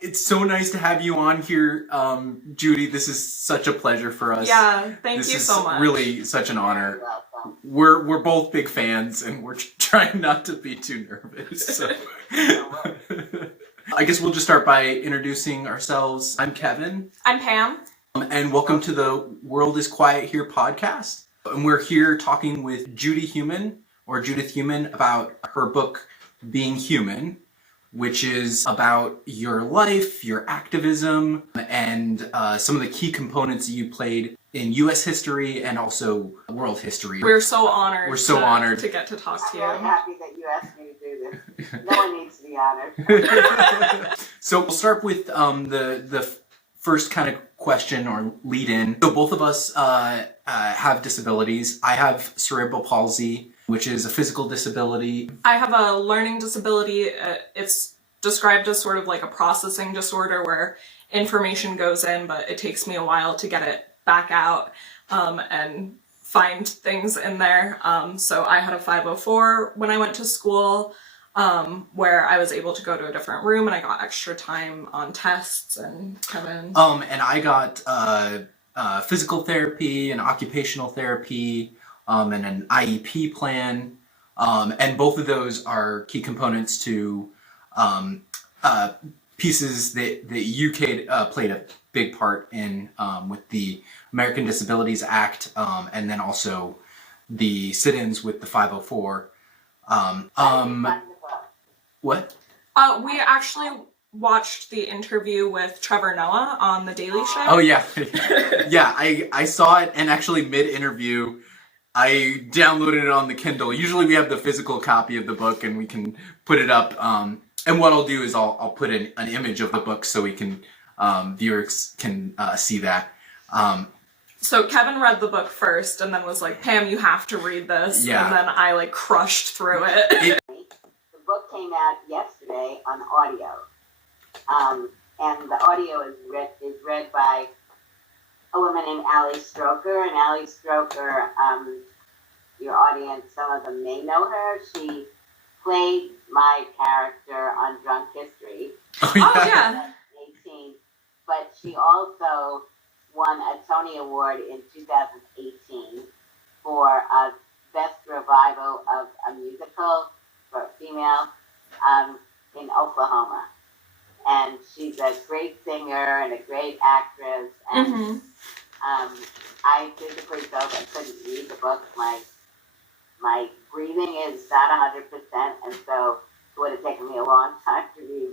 It's so nice to have you on here, Judy. This is such a pleasure for us. Yeah, thank you so much. This is really such an honor. We're both big fans, and we're trying not to be too nervous. So. I guess we'll just start by introducing ourselves. I'm Kevin. I'm Pam. And welcome to the World is Quiet Here podcast. And we're here talking with Judith Heumann about her book, Being Human, which is about your life, your activism, and some of the key components that you played in U.S. history and also world history. We're so honored. We're so honored to get to talk to you. I'm really happy that you asked me to do this. No one needs to be honored. So we'll start with the first kind of question or lead in. So both of us have disabilities. I have cerebral palsy, which is a physical disability. I have a learning disability. It's described as sort of like a processing disorder where information goes in, but it takes me a while to get it back out and find things in there. So I had a 504 when I went to school, where I was able to go to a different room and I got extra time on tests. And Kevin? And I got physical therapy and occupational therapy and an IEP plan. And both of those are key components to pieces that the UK played a big part in with the American Disabilities Act, and then also the sit-ins with the 504. What? We actually watched the interview with Trevor Noah on The Daily Show. Oh, yeah. Yeah, I saw it, and actually mid-interview, I downloaded it on the Kindle. Usually we have the physical copy of the book, and we can put it up. And what I'll do is I'll put an image of the book so we can viewers can see that. So Kevin read the book first, and then was like, "Pam, you have to read this." Yeah. And then I crushed through it. The book came out yesterday on audio, and the audio is read by a woman named Ali Stroker. And Ali Stroker, your audience, some of them may know her. She played my character on Drunk History. Oh yeah. 18, but she also won a Tony Award in 2018 for Best Revival of a Musical for a female in Oklahoma. And she's a great singer and a great actress. And I physically felt I couldn't read the book. My breathing is not 100%, and so it would have taken me a long time to read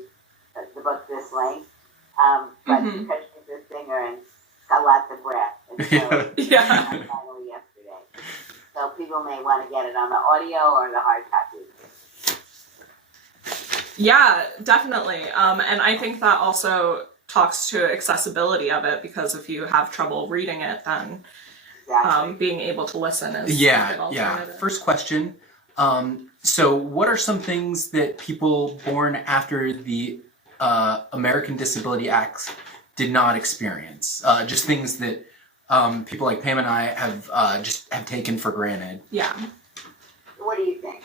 the book this length. But because she's a singer and got lots of breath, and so finally yesterday. So people may want to get it on the audio or the hard copy. Yeah, definitely. And I think that also talks to accessibility of it, because if you have trouble reading it, then being able to listen is a good alternative. First question. So what are some things that people born after the American Disability Act did not experience? Just things that people like Pam and I have taken for granted. Yeah. What do you think?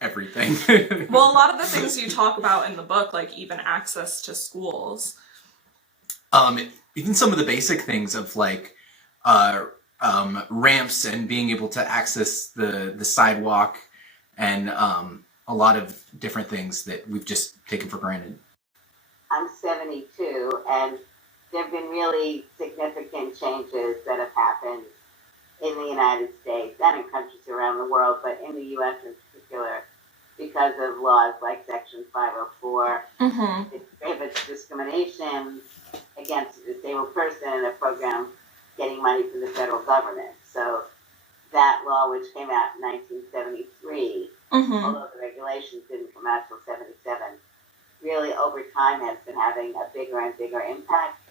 Everything. Well, a lot of the things you talk about in the book, like even access to schools. Even some of the basic things of like ramps and being able to access the sidewalk and a lot of different things that we've just taken for granted. I'm 72, and there have been really significant changes that have happened in the United States and in countries around the world, but in the U.S. in particular, because of laws like Section 504. It prohibits discrimination against a disabled person in a program getting money from the federal government. So that law, which came out in 1973, although the regulations didn't come out till 77, really over time has been having a bigger and bigger impact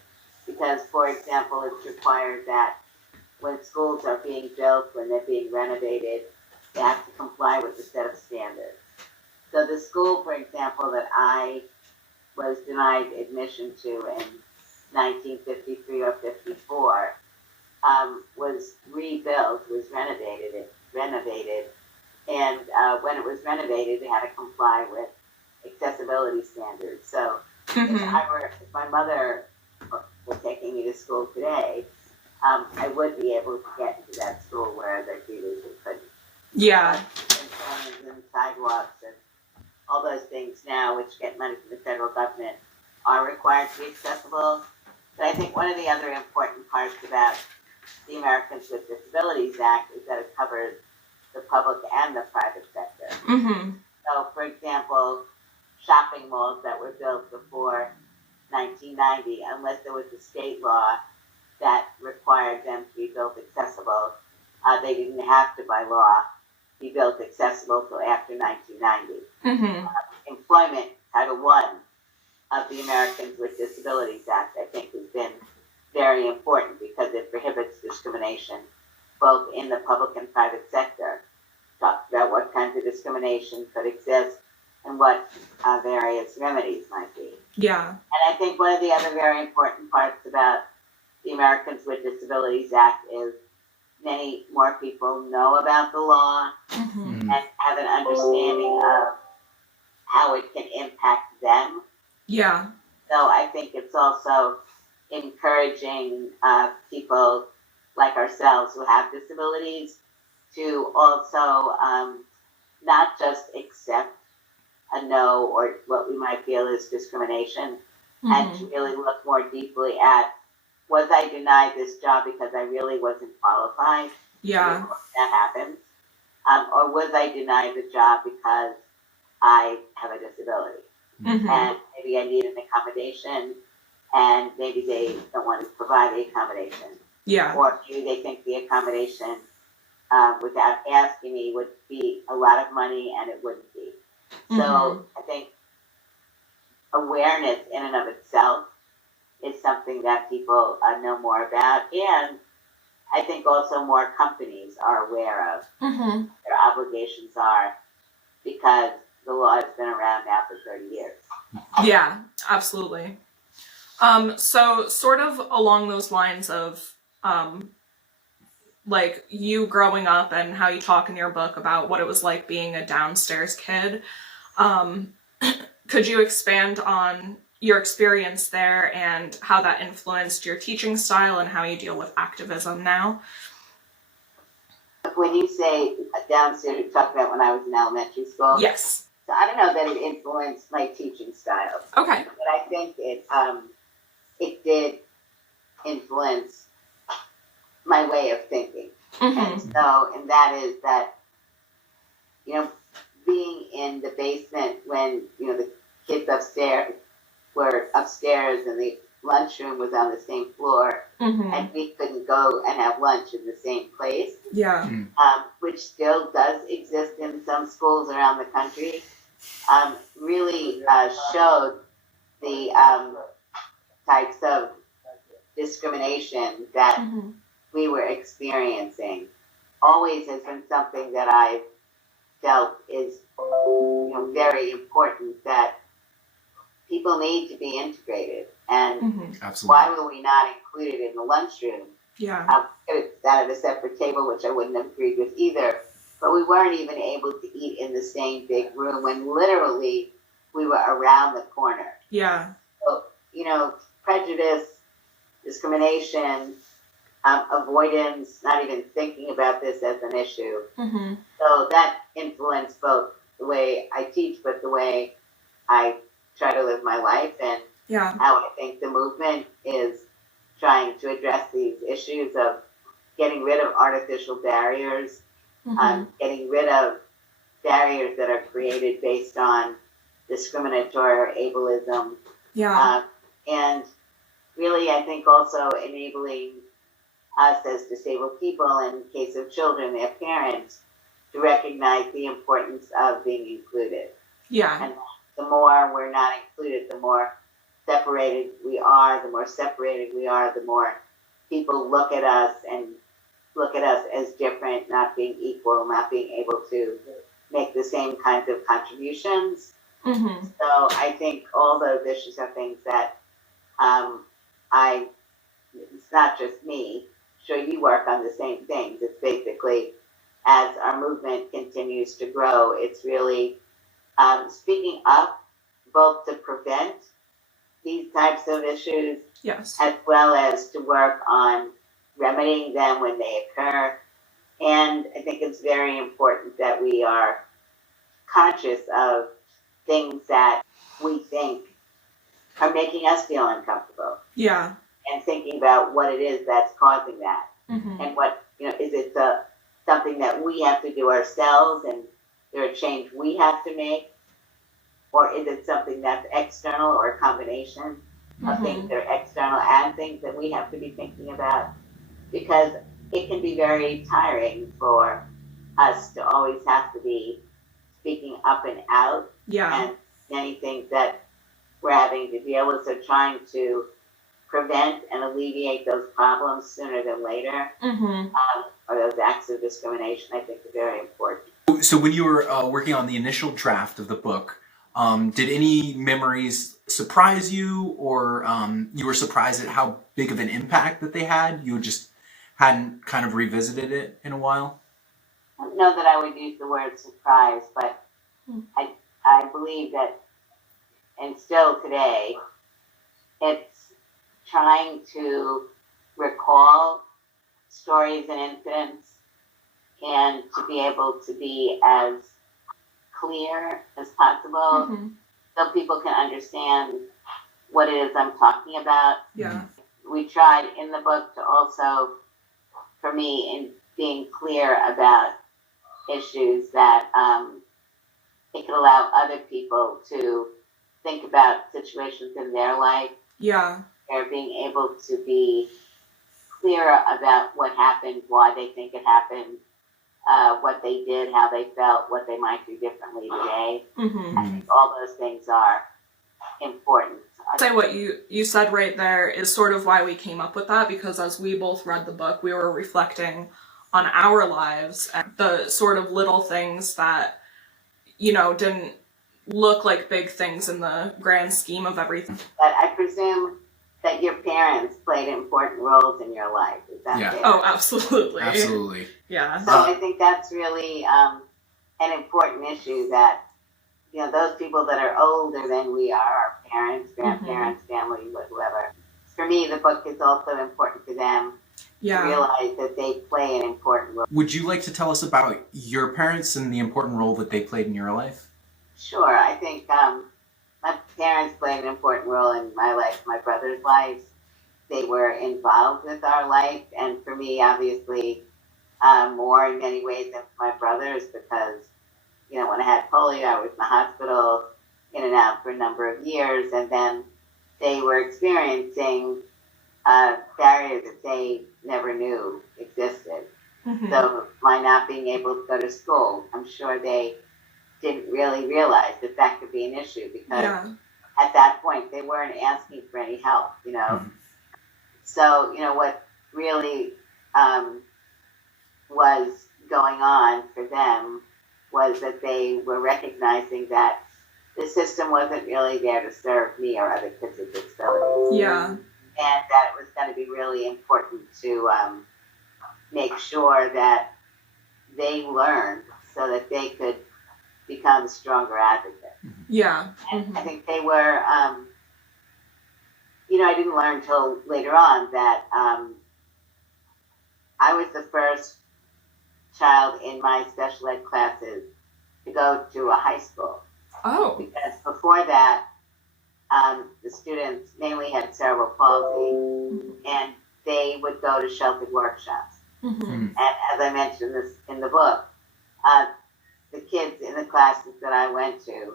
because, for example, it's required that when schools are being built, when they're being renovated, they have to comply with a set of standards. So the school, for example, that I was denied admission to in 1953 or 54 was rebuilt, was renovated, and when it was renovated, they had to comply with accessibility standards. So If my mother were taking me to school today, I would be able to get into that school where other tutors couldn't. Yeah. And sidewalks and all those things now, which get money from the federal government, are required to be accessible. But I think one of the other important parts about the Americans with Disabilities Act is that it covers the public and the private sector. So, for example, shopping malls that were built before 1990, unless there was a state law that required them to be built accessible, they didn't have to, by law, be built accessible till after 1990. Employment, Title I of the Americans with Disabilities Act, I think, has been very important because it prohibits discrimination both in the public and private sector. Talks about what kinds of discrimination could exist and what various remedies might be. Yeah. And I think one of the other very important parts about the Americans with Disabilities Act is many more people know about the law and have an understanding of how it can impact them. Yeah. So I think it's also encouraging people like ourselves who have disabilities to also not just accept a no or what we might feel is discrimination, and to really look more deeply at, was I denied this job because I really wasn't qualified? Yeah. That happens. Or was I denied the job because I have a disability? And maybe I need an accommodation, and maybe they don't want to provide the accommodation. Yeah. Or maybe they think the accommodation, without asking me, would be a lot of money, and it wouldn't be. So I think awareness in and of itself is something that people know more about, and I think also more companies are aware of what their obligations are, because the law has been around now for 30 years. Yeah, absolutely. So sort of along those lines of like you growing up and how you talk in your book about what it was like being a downstairs kid, could you expand on your experience there and how that influenced your teaching style and how you deal with activism now? When you say downstairs, you're talking about when I was in elementary school? Yes. So I don't know that it influenced my teaching style. Okay. But I think it did influence my way of thinking. And that is that, being in the basement when, the kids upstairs were upstairs and the lunchroom was on the same floor, and we couldn't go and have lunch in the same place. Yeah. Which still does exist in some schools around the country, really showed the types of discrimination that we were experiencing. Always has been something that I've felt is very important, that people need to be integrated. And why were we not included in the lunchroom? Yeah. Sat at a separate table, which I wouldn't have agreed with either. But we weren't even able to eat in the same big room when literally we were around the corner. Yeah. So, prejudice, discrimination, avoidance, not even thinking about this as an issue. So that influenced both the way I teach, but the way I try to live my life, and how I think the movement is trying to address these issues of getting rid of artificial barriers, getting rid of barriers that are created based on discriminatory or ableism. And really, I think also enabling us as disabled people, in the case of children, their parents, to recognize the importance of being included. And the more we're not included, the more separated we are. The more separated we are, the more people look at us as different, not being equal, not being able to make the same kinds of contributions. So I think all those issues are things that it's not just me. Sure, you work on the same things. It's basically, as our movement continues to grow, it's really speaking up both to prevent these types of issues, Yes. as well as to work on remedying them when they occur. And I think it's very important that we are conscious of things that we think are making us feel uncomfortable, Yeah. and thinking about what it is that's causing that. Mm-hmm. And what, is it something that we have to do ourselves and there a change we have to make? Or is it something that's external, or a combination of things that are external and things that we have to be thinking about? Because it can be very tiring for us to always have to be speaking up and out. Yeah. And many things that we're having to deal with, so trying to prevent and alleviate those problems sooner than later, or those acts of discrimination, I think are very important. So when you were working on the initial draft of the book, did any memories surprise you, or you were surprised at how big of an impact that they had? You just hadn't kind of revisited it in a while? I don't know that I would use the word surprise, but I believe that, and still today, it's trying to recall stories and incidents and to be able to be as clear as possible so people can understand what it is I'm talking about. Yeah. We tried in the book to also, for me, in being clear about issues, that it could allow other people to think about situations in their life. Yeah. They're being able to be clearer about what happened, why they think it happened, what they did, how they felt, what they might do differently today. I think all those things are important. I'd say what you said right there is sort of why we came up with that, because as we both read the book, we were reflecting on our lives and the sort of little things that, didn't look like big things in the grand scheme of everything. But I presume that your parents played important roles in your life. Is that fair? Oh, absolutely. Absolutely. Yeah. So I think that's really an important issue, that, those people that are older than we are, our parents, grandparents, family, whoever. For me, the book is also important to them to realize that they play an important role. Would you like to tell us about your parents and the important role that they played in your life? Sure. I think my parents played an important role in my life, my brother's life. They were involved with our life, and for me, obviously, more in many ways than my brothers, because, when I had polio, I was in the hospital, in and out for a number of years, and then they were experiencing barriers that they never knew existed. So my not being able to go to school, I'm sure they didn't really realize that that could be an issue, because at that point they weren't asking for any help, So, what really was going on for them was that they were recognizing that the system wasn't really there to serve me or other kids with disabilities. Yeah. And that it was going to be really important to make sure that they learned so that they could become stronger advocates. Yeah. And I think they were, I didn't learn until later on that I was the first child in my special ed classes to go to a high school. Oh. Because before that, the students mainly had cerebral palsy, and they would go to sheltered workshops. And as I mentioned this in the book, the kids in the classes that I went to,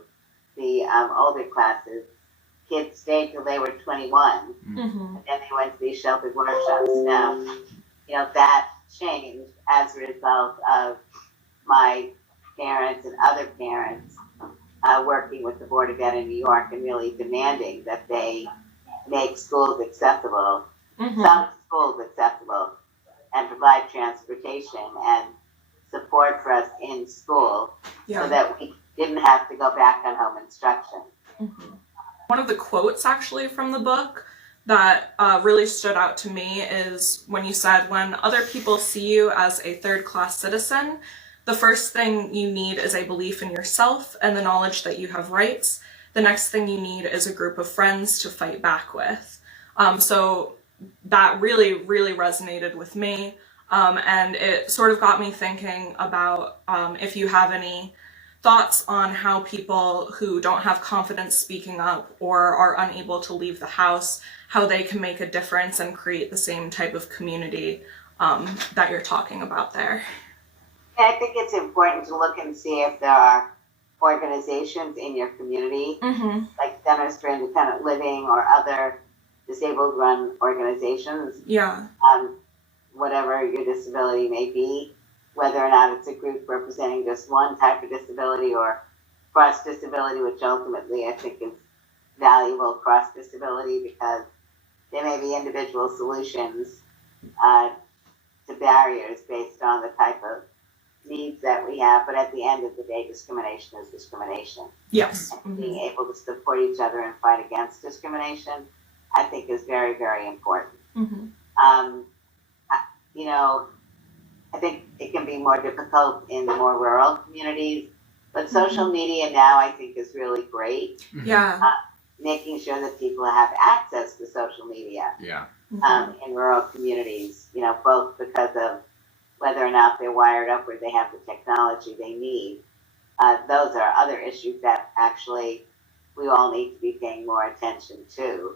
the older classes, kids stayed till they were 21, and then they went to these sheltered workshops. Now, that changed as a result of my parents and other parents working with the Board of Ed in New York and really demanding that they make schools accessible, some schools accessible, and provide transportation and support for us in school so that we didn't have to go back on home instruction. One of the quotes actually from the book that really stood out to me is when you said, when other people see you as a third-class citizen, the first thing you need is a belief in yourself and the knowledge that you have rights. the next thing you need is a group of friends to fight back with. So that really, really resonated with me. And it sort of got me thinking about if you have any thoughts on how people who don't have confidence speaking up or are unable to leave the house, how they can make a difference and create the same type of community that you're talking about there. I think it's important to look and see if there are organizations in your community, like Centers for Independent Living or other disabled-run organizations. Yeah. Whatever your disability may be, whether or not it's a group representing just one type of disability or cross-disability, which ultimately I think is valuable cross-disability because there may be individual solutions to barriers based on the type of needs that we have, but at the end of the day, discrimination is discrimination. Yes. And being able to support each other and fight against discrimination, I think is very, very important. You know, I think it can be more difficult in the more rural communities, but social media now I think is really great. Yeah. Making sure that people have access to social media. Yeah. In rural communities, you know, both because of whether or not they're wired up or they have the technology they need. Those are other issues that actually we all need to be paying more attention to.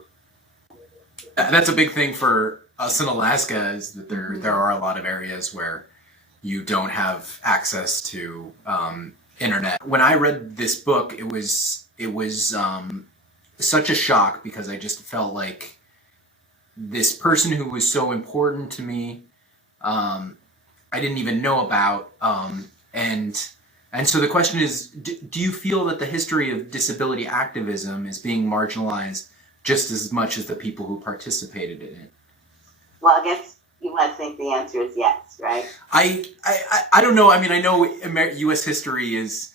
That's a big thing for us in Alaska, is that there are a lot of areas where you don't have access to internet. When I read this book, it was such a shock because I just felt like this person who was so important to me, I didn't even know about, and so the question is, do you feel that the history of disability activism is being marginalized just as much as the people who participated in it? Well, I guess you must think the answer is yes, right? I don't know. I mean, I know U.S. history is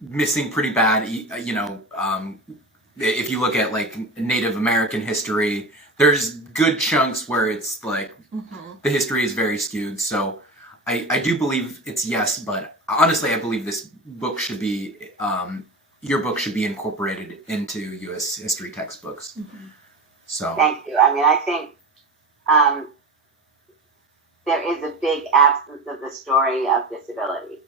missing pretty bad. You know, if you look at like Native American history, there's good chunks where it's like the history is very skewed. So I do believe it's yes, but honestly, I believe this book should be, your book should be incorporated into U.S. history textbooks. So thank you. I mean, I think there is a big absence of the story of disability,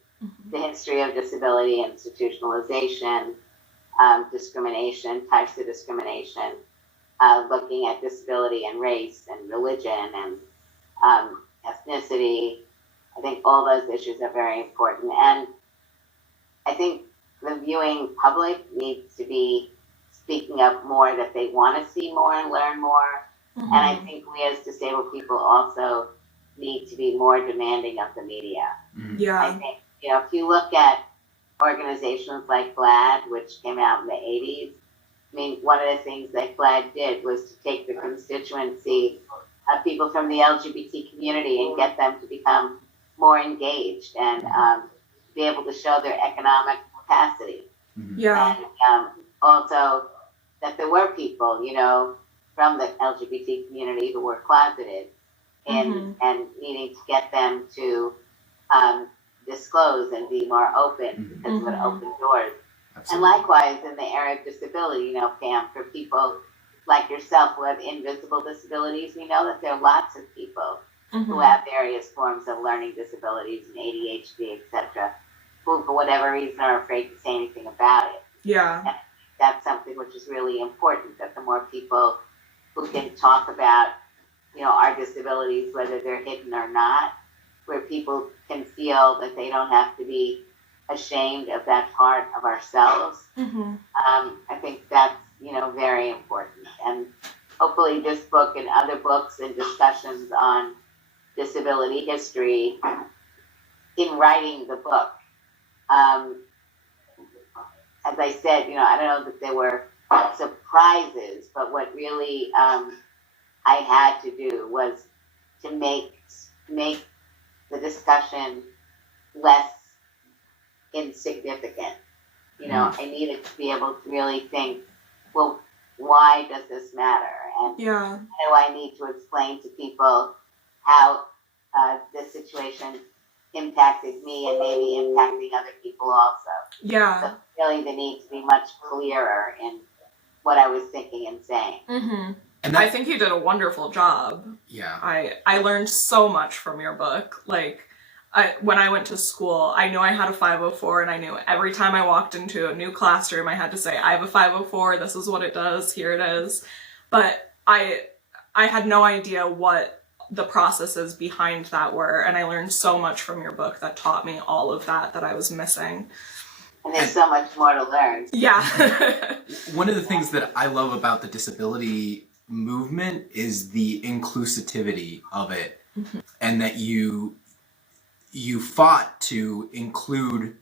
the history of disability, institutionalization, discrimination, types of discrimination, looking at disability and race and religion and ethnicity. I think all those issues are very important. And I think the viewing public needs to be speaking up more, that they want to see more and learn more. And I think we as disabled people also need to be more demanding of the media. Yeah. I think, you know, if you look at organizations like GLAAD, which came out in the 80s, I mean, one of the things that GLAAD did was to take the constituency of people from the LGBT community and get them to become more engaged and be able to show their economic capacity. Yeah. And also that there were people, you know, from the LGBT community who were closeted and needing to get them to disclose and be more open because it would open doors. Absolutely. And likewise, in the area of disability, you know, Pam, for people like yourself who have invisible disabilities, we know that there are lots of people who have various forms of learning disabilities and ADHD, etc., who, for whatever reason, are afraid to say anything about it. Yeah. And that's something which is really important, that the more people who can talk about, you know, our disabilities, whether they're hidden or not, where people can feel that they don't have to be ashamed of that part of ourselves. I think that's, you know, very important. And hopefully this book and other books and discussions on disability history, in writing the book, as I said, you know, I don't know that there were surprises, but what really I had to do was to make the discussion less insignificant. You know, I needed to be able to really think, well, why does this matter? And how do I need to explain to people how this situation impacted me and maybe impacting other people also. Yeah. So really the need to be much clearer in what I was thinking and saying. Mm-hmm. And I think you did a wonderful job. Yeah. I learned so much from your book. Like, when I went to school, I knew I had a 504, and I knew every time I walked into a new classroom, I had to say, I have a 504, this is what it does, here it is. But I had no idea what the processes behind that were, and I learned so much from your book that taught me all of that I was missing. And there's so much more to learn. Yeah. One of the things that I love about the disability movement is the inclusivity of it, mm-hmm. and that you fought to include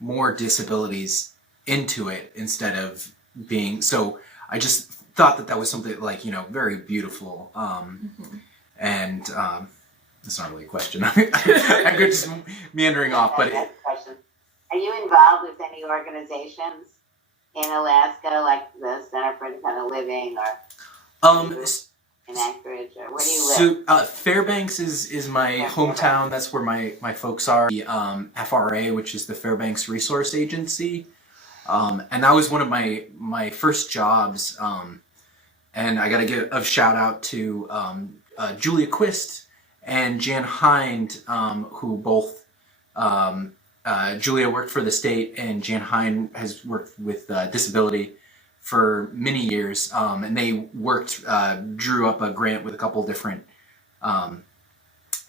more disabilities into it instead of being so. I just thought that was something like, very beautiful. Mm-hmm. And that's not really a question. I'm just meandering off, but That's a question. Are you involved with any organizations in Alaska, like the Center for Independent Living, or in Anchorage, or where do you live? Fairbanks is my hometown. That's where my folks are. The FRA, which is the Fairbanks Resource Agency, and that was one of my first jobs. And I got to give a shout out to Julia Quist and Jan Hind, who both. Julia worked for the state, and Jan Hind has worked with disability for many years, and they drew up a grant with a couple different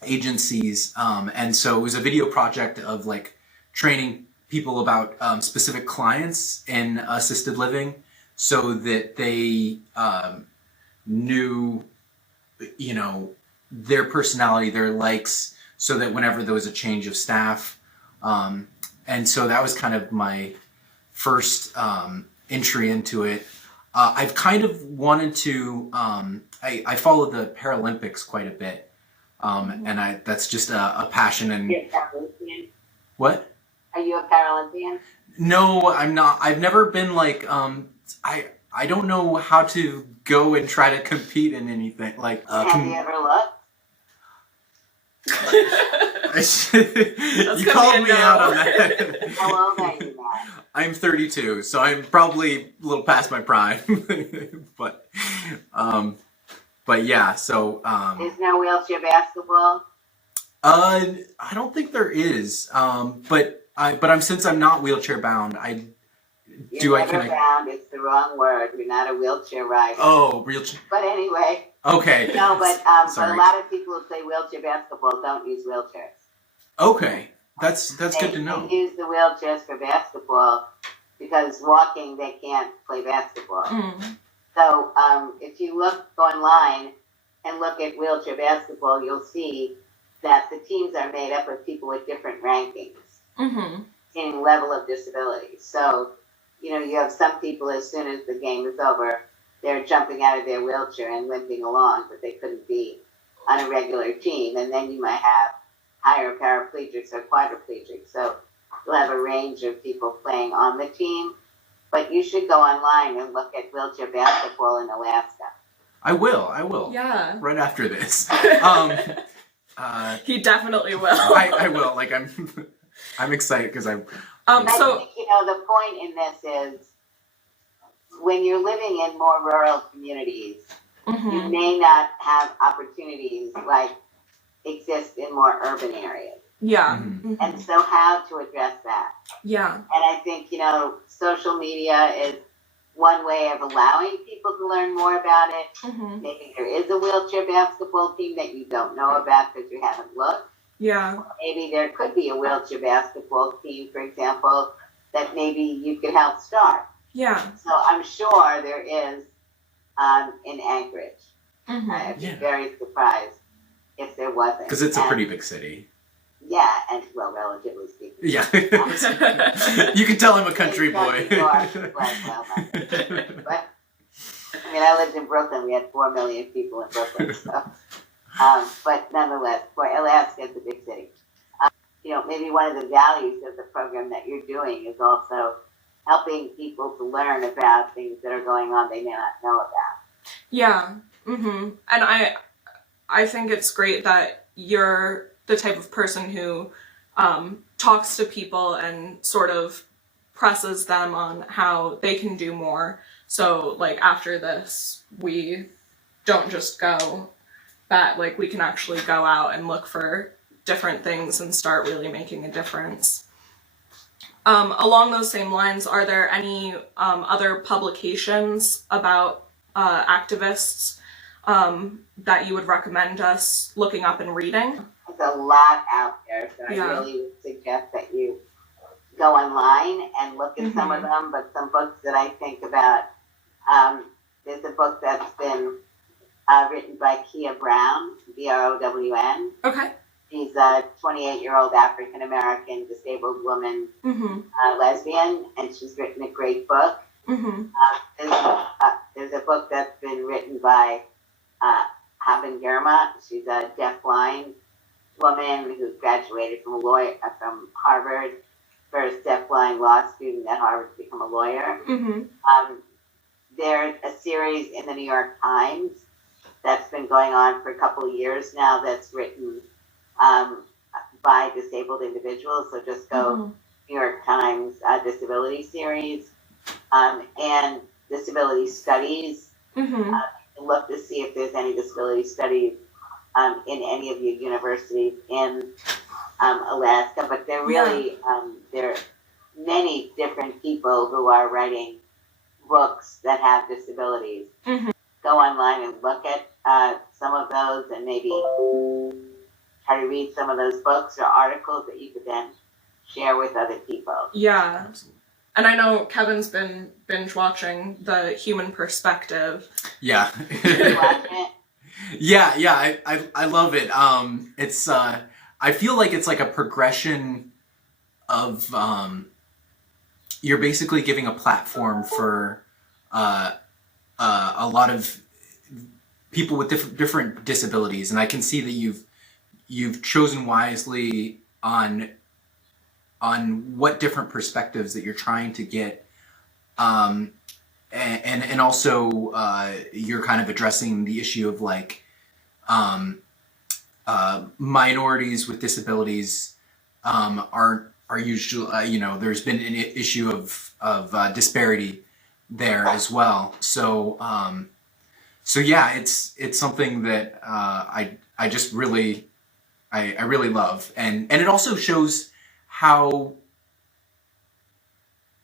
agencies, and so it was a video project of like training people about specific clients in assisted living, so that they knew, their personality, their likes, so that whenever there was a change of staff. And so that was kind of my first entry into it. I've kind of wanted to, I follow the Paralympics quite a bit, and that's just a passion. And You're a Paralympian? What? Are you a Paralympian? No, I'm not. I've never been like, I don't know how to go and try to compete in anything. Like, have you ever looked? You called me out on that. How old are you now? I'm 32, so I'm probably a little past my prime. but yeah, so There's no wheelchair basketball? I don't think there is. But since I'm not wheelchair bound, You're never bound. It's the wrong word. You're not a wheelchair rider. Oh, wheelchair. But anyway. Okay. No, but a lot of people who play wheelchair basketball don't use wheelchairs. Okay, that's good to know. They use the wheelchairs for basketball because walking they can't play basketball. Mm. So if you look online and look at wheelchair basketball, you'll see that the teams are made up of people with different rankings Mm-hmm. in level of disability. So, you have some people, as soon as the game is over, they're jumping out of their wheelchair and limping along, but they couldn't be on a regular team. And then you might have higher paraplegics or quadriplegics. So you'll have a range of people playing on the team. But you should go online and look at wheelchair basketball in Alaska. I will. Yeah. Right after this. He definitely will. I will. Like, I'm excited because I think, the point in this is when you're living in more rural communities, mm-hmm. you may not have opportunities like exist in more urban areas. Yeah. Mm-hmm. And so how to address that? Yeah. And I think, social media is one way of allowing people to learn more about it. Mm-hmm. Maybe there is a wheelchair basketball team that you don't know about because you haven't looked. Yeah. Maybe there could be a wheelchair basketball team, for example, that maybe you could help start. Yeah. So I'm sure there is in Anchorage. Mm-hmm. I'd be very surprised if there wasn't. because it's a pretty big city. Yeah, and relatively speaking. Yeah. You can tell I'm a country boy. But, I lived in Brooklyn. We had 4 million people in Brooklyn. So, but nonetheless, for Alaska, it's a big city. Maybe one of the values of the program that you're doing is also helping people to learn about things that are going on they may not know about. Yeah. Mm-hmm. And I think it's great that you're the type of person who talks to people and sort of presses them on how they can do more. So like after this, we don't just go back, like we can actually go out and look for different things and start really making a difference. Along those same lines, are there any other publications about activists that you would recommend us looking up and reading? There's a lot out there, so Yeah. I really would suggest that you go online and look at some of Mhm. them. But some books that I think about, there's a book that's been written by Kia Brown, Brown. Okay. She's a 28-year-old African-American disabled woman, lesbian, and she's written a great book. Mm-hmm. There's a book that's been written by Haben Germa. She's a deafblind woman who graduated from Harvard, first deafblind law student at Harvard to become a lawyer. Mm-hmm. There's a series in the New York Times that's been going on for a couple of years now that's written by disabled individuals. So just go New York Times disability series and disability studies. Look to see if there's any disability studies in any of your universities in Alaska. But there really there are many different people who are writing books that have disabilities. Go online and look at some of those and maybe try to read some of those books or articles that you could then share with other people. Yeah. And I know Kevin's been binge watching The Human Perspective. Yeah. You watch it? Yeah, I love it. It's I feel like it's like a progression of you're basically giving a platform for a lot of people with different disabilities, and I can see that you've chosen wisely on what different perspectives that you're trying to get, and also you're kind of addressing the issue of like minorities with disabilities are usually there's been an issue of disparity there as well. So yeah, it's something that I just really I really love, and it also shows how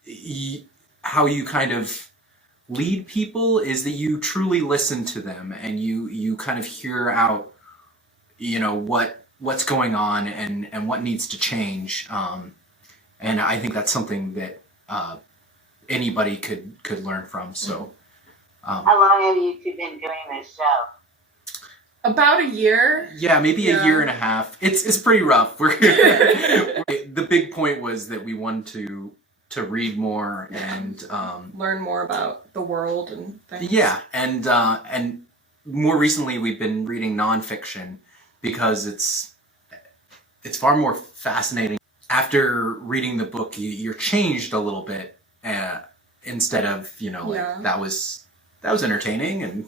you kind of lead people is that you truly listen to them and you kind of hear out what's going on and what needs to change, and I think that's something that anybody could learn from. So How long have you two been doing this show? About a year. yeah, maybe a year and a half. It's pretty rough. The big point was that we wanted to read more and learn more about the world and things. Yeah, and more recently we've been reading nonfiction because it's far more fascinating. After reading the book, you're changed a little bit, instead of that was entertaining, and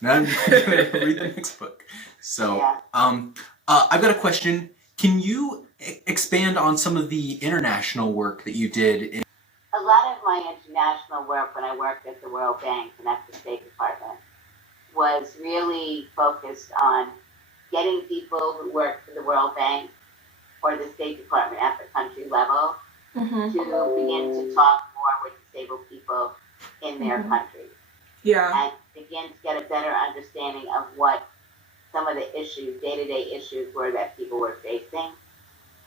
now I'm going to read the next book. So I've got a question. Can you expand on some of the international work that you did? A lot of my international work when I worked at the World Bank and at the State Department was really focused on getting people who work for the World Bank or the State Department at the country level to begin to talk more with disabled people in their countries. Yeah. And begin to get a better understanding of what some of the issues, day-to-day issues were that people were facing,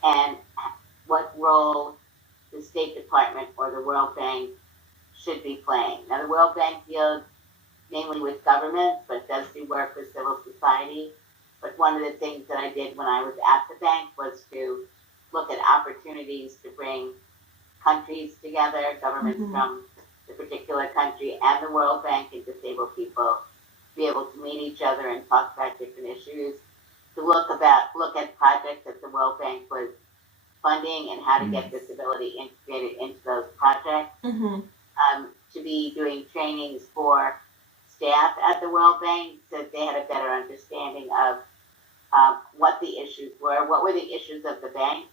and what role the State Department or the World Bank should be playing. Now, the World Bank deals mainly with government, but does do work with civil society. But one of the things that I did when I was at the bank was to look at opportunities to bring countries together, governments from the particular country and the World Bank and disabled people, be able to meet each other and talk about different issues, to look at projects that the World Bank was funding and how to get disability integrated into those projects, to be doing trainings for staff at the World Bank so that they had a better understanding of what the issues were, what were the issues of the bank,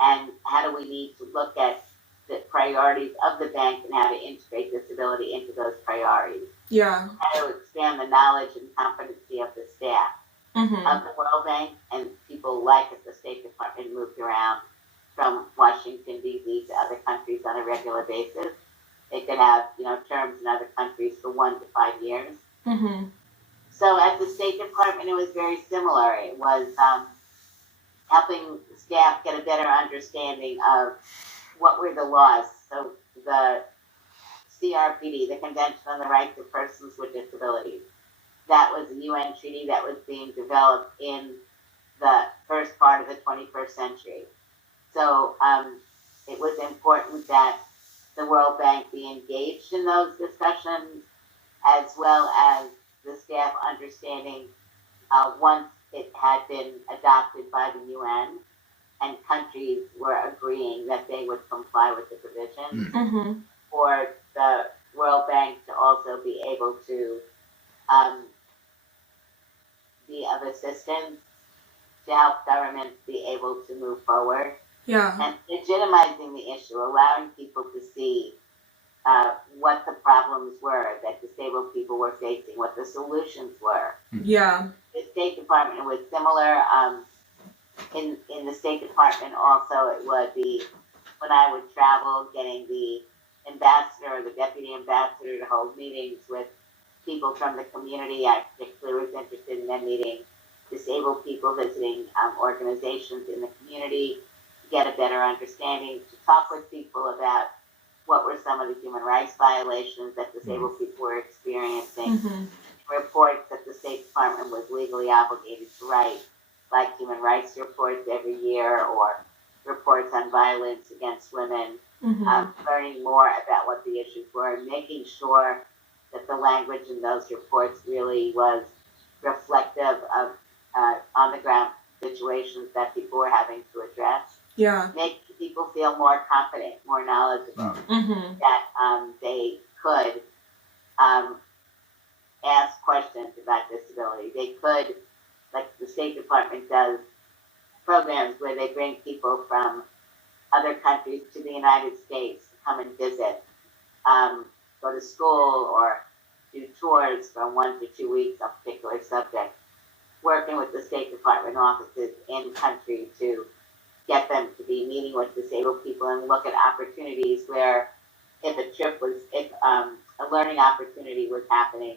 and how do we need to look at the priorities of the bank and how to integrate disability into those priorities. Yeah. How to expand the knowledge and competency of the staff of the World Bank, and people like at the State Department moved around from Washington, D.C. to other countries on a regular basis. They could have, terms in other countries for 1 to 5 years. So at the State Department, it was very similar. It was helping staff get a better understanding of what were the laws. So the CRPD, the Convention on the Rights of Persons with Disabilities, that was a UN treaty that was being developed in the first part of the 21st century. So it was important that the World Bank be engaged in those discussions, as well as the staff understanding once it had been adopted by the UN and countries were agreeing that they would comply with the provisions, for the World Bank to also be able to be of assistance to help governments be able to move forward. Yeah. And legitimizing the issue, allowing people to see what the problems were that disabled people were facing, what the solutions were. Yeah. The State Department was similar. In the State Department also, it would be when I would travel, getting the ambassador or the deputy ambassador to hold meetings with people from the community. I particularly was interested in them meeting disabled people, visiting organizations in the community, to get a better understanding, to talk with people about what were some of the human rights violations that disabled people were experiencing, reports that the State Department was legally obligated to write, like human rights reports every year or reports on violence against women, learning more about what the issues were, and making sure that the language in those reports really was reflective of on-the-ground situations that people were having to address. Yeah. Making people feel more confident, more knowledgeable, that they could ask questions about disability. They could, like the State Department does, programs where they bring people from other countries to the United States to come and visit, go to school or do tours for 1 to 2 weeks on particular subjects, working with the State Department offices in country to get them to be meeting with disabled people and look at opportunities where if a learning opportunity was happening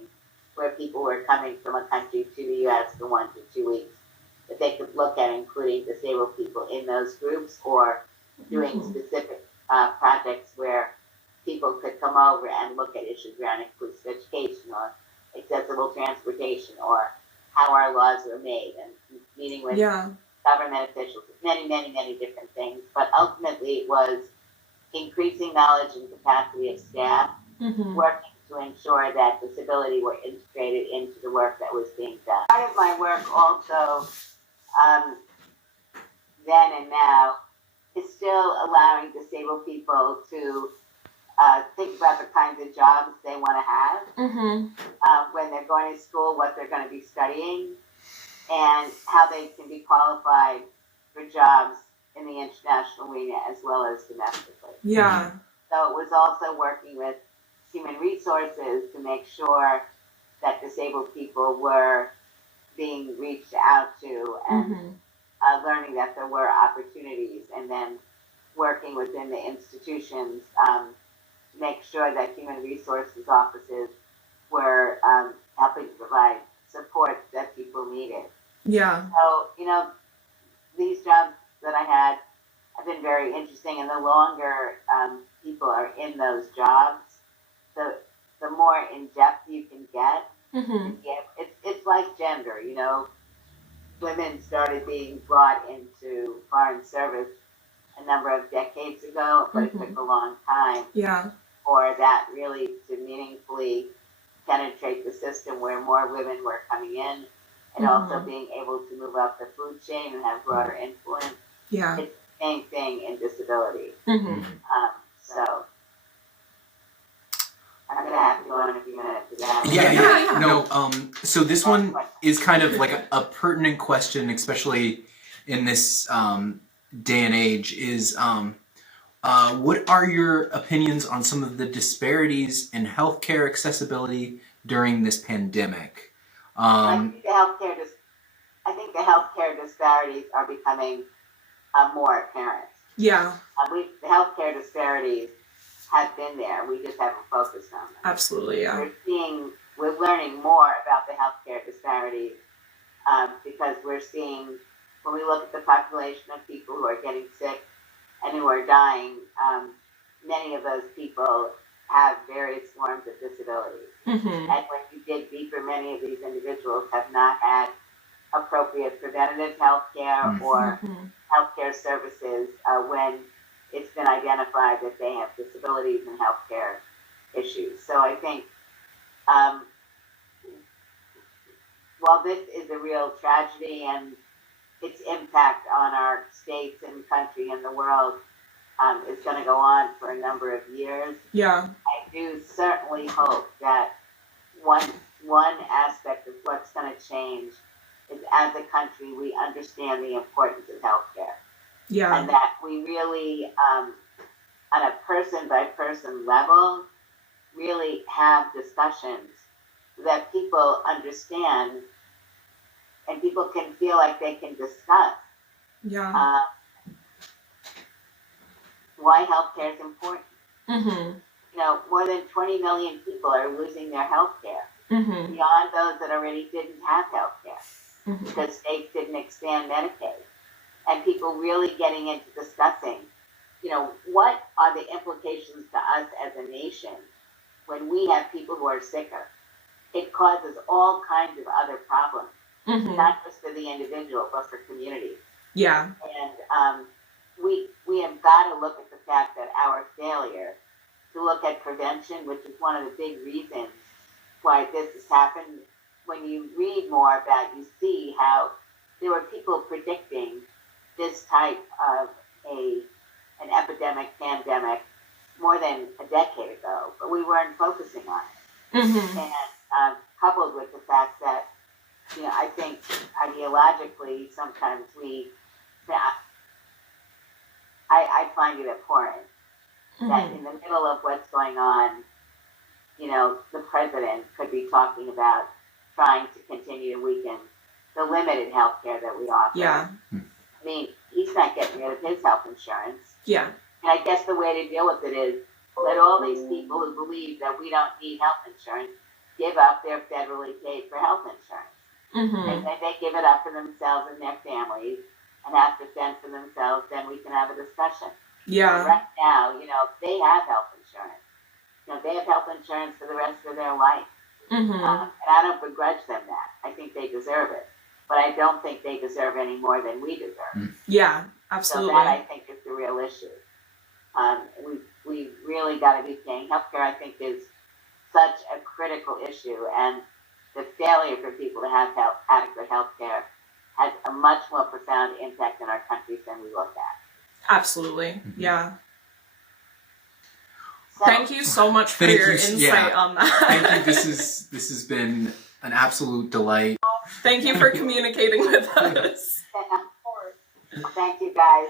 where people were coming from a country to the U.S. for 1 to 2 weeks, that they could look at including disabled people in those groups, or doing specific projects where people could come over and look at issues around inclusive education or accessible transportation or how our laws were made, and meeting with government officials, many, many, many different things. But ultimately it was increasing knowledge and capacity of staff, working to ensure that disability were integrated into the work that was being done. Part of my work also, then and now, is still allowing disabled people to think about the kinds of jobs they want to have when they're going to school, what they're going to be studying, and how they can be qualified for jobs in the international arena as well as domestically. Yeah. So it was also working with human resources to make sure that disabled people were being reached out to, and learning that there were opportunities, and then working within the institutions to make sure that human resources offices were helping to provide support that people needed. Yeah. So, these jobs that I had have been very interesting, and the longer people are in those jobs, the more in depth you can get. It's like gender, women started being brought into foreign service a number of decades ago, but it took a long time for that really to meaningfully penetrate the system, where more women were coming in and also being able to move up the food chain and have broader influence. Yeah. It's the same thing in disability. So I'm going to have to go on a few minutes. Yeah. No, so this one is kind of like a pertinent question, especially in this day and age is what are your opinions on some of the disparities in healthcare accessibility during this pandemic? I think the healthcare disparities are becoming more apparent. Yeah. The healthcare disparities have been there. We just haven't focused on them. Absolutely, yeah. We're learning more about the healthcare disparities because we're seeing, when we look at the population of people who are getting sick and who are dying, many of those people have various forms of disabilities. Mm-hmm. And when you dig deeper, many of these individuals have not had appropriate preventative health care or healthcare services when it's been identified that they have disabilities and healthcare issues. So I think while this is a real tragedy and its impact on our states and country and the world is going to go on for a number of years, yeah, I do certainly hope that one aspect of what's going to change is, as a country, we understand the importance of healthcare. Yeah. And that we really, on a person-by-person level, really have discussions that people understand and people can feel like they can discuss why healthcare is important. Mm-hmm. You know, more than 20 million people are losing their healthcare beyond those that already didn't have healthcare because states didn't expand Medicaid. And people really getting into discussing, you know, what are the implications to us as a nation when we have people who are sicker? It causes all kinds of other problems, not just for the individual, but for communities. Yeah. And we have got to look at the fact that our failure to look at prevention, which is one of the big reasons why this has happened. When you read more about, you see how there were people predicting this type of an epidemic, pandemic, more than a decade ago, but we weren't focusing on it. And coupled with the fact that, you know, I think ideologically sometimes I find it abhorrent that in the middle of what's going on, you know, the president could be talking about trying to continue to weaken the limited health care that we offer. Yeah. I mean, he's not getting rid of his health insurance. Yeah. And I guess the way to deal with it is let all these people who believe that we don't need health insurance give up their federally paid for health insurance. And then they give it up for themselves and their families and have to fend for themselves, then we can have a discussion. Yeah. But right now, you know, they have health insurance. You know, they have health insurance for the rest of their life. And I don't begrudge them that. I think they deserve it. But I don't think they deserve any more than we deserve. Yeah, absolutely. So that, I think, is the real issue. We really got to be paying. Healthcare, I think, is such a critical issue, and the failure for people to have adequate health care has a much more profound impact in our countries than we look at. Absolutely, yeah. So, thank you so much for your insight on that. Thank you. This has been an absolute delight. Thank you for communicating with us. Thank you, guys.